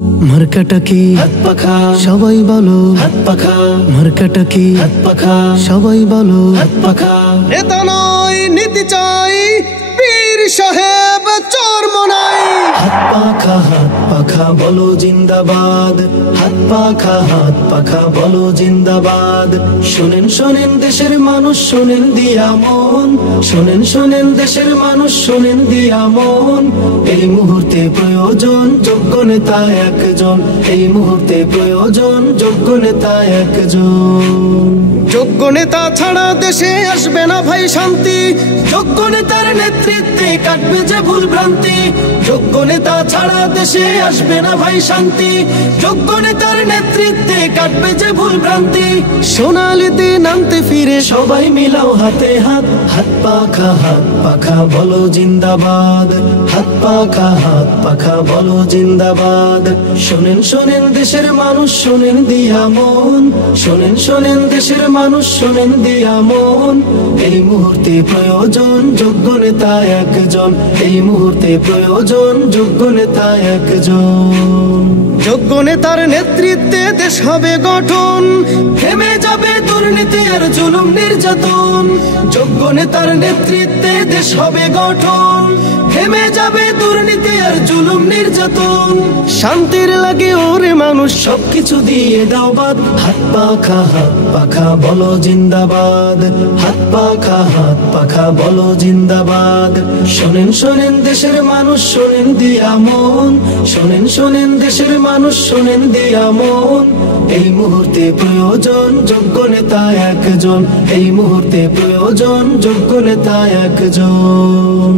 মার্কাটা কি হাত পাখা সবাই বলো, হাত পাখা মার্কাটা কি হাত পাখা সবাই বলো, হাত পাখা। নেতা নয় নীতি চাই, পীর সাহেব চরমনাই। হাত পাখা বলো জিন্দাবাদ, হাত পাখা বলো জিন্দাবাদ। শোনেন শোনেন দেশের মানুষ, শোনেন দিয়া মন, শোনেন শোনেন দেশের মানুষ, শোনেন দিয়া মন। এই মুহূর্তে প্রয়োজন যোগ্য নেতা একজন, এই মুহূর্তে প্রয়োজন যোগ্য নেতা একজন। যোগ্য নেতা ছাড়া দেশে আসবে না ভাই শান্তি, যোগ্য নেতার নেতৃত্বে কাটবে যে ভুল ভ্রান্তি। যোগ্য নেতা ছাড়া দেশে আসবে না ভাই শান্তি, যোগ্য নেতার নেতৃত্বে কাটবে যে ভুল ভ্রান্তি। সোনালি দিন আনতে ফিরে সবাই মিলাও হাতে হাত, হাত পাখা বলো জিন্দাবাদ, হাত পাখা বলো জিন্দাবাদ। শোনেন শোনেন দেশের মানুষ, শোনেন দিয়া মন, শোনেন শোনেন দেশের মানুষ, শোনেন দিয়া মন। এই মুহূর্তে প্রয়োজন যোগ্য নেতা একজন, এই মুহূর্তে প্রয়োজন যোগ্য নেতা একজন। যোগ্য নেতার নেতৃত্বে দেশ হবে গঠন, থেমে যাবে দুর্নীতি আর জুলুম নির্যাতন। যোগ্য নেতার নেতৃত্বে দেশ হবে গঠন, থেমে যাবে দুর্নীতি আর জুলুম নির্যাতন। শান্তির লাগে ওরে মানুষ সবকিছু দিয়ে দাও বাদ। হাত পাখা বলো জিন্দাবাদ, হাত পাখা বলো জিন্দাবাদ। শোনেন শোনেন দেশের মানুষ, শোনেন দিয়া মন, শোনেন শোনেন দেশের মানুষ, শোনেন দিয়া মন। এই মুহূর্তে প্রয়োজন যোগ্য নেতা একজন, এই মুহূর্তে প্রয়োজন যোগ্য নেতা একজন।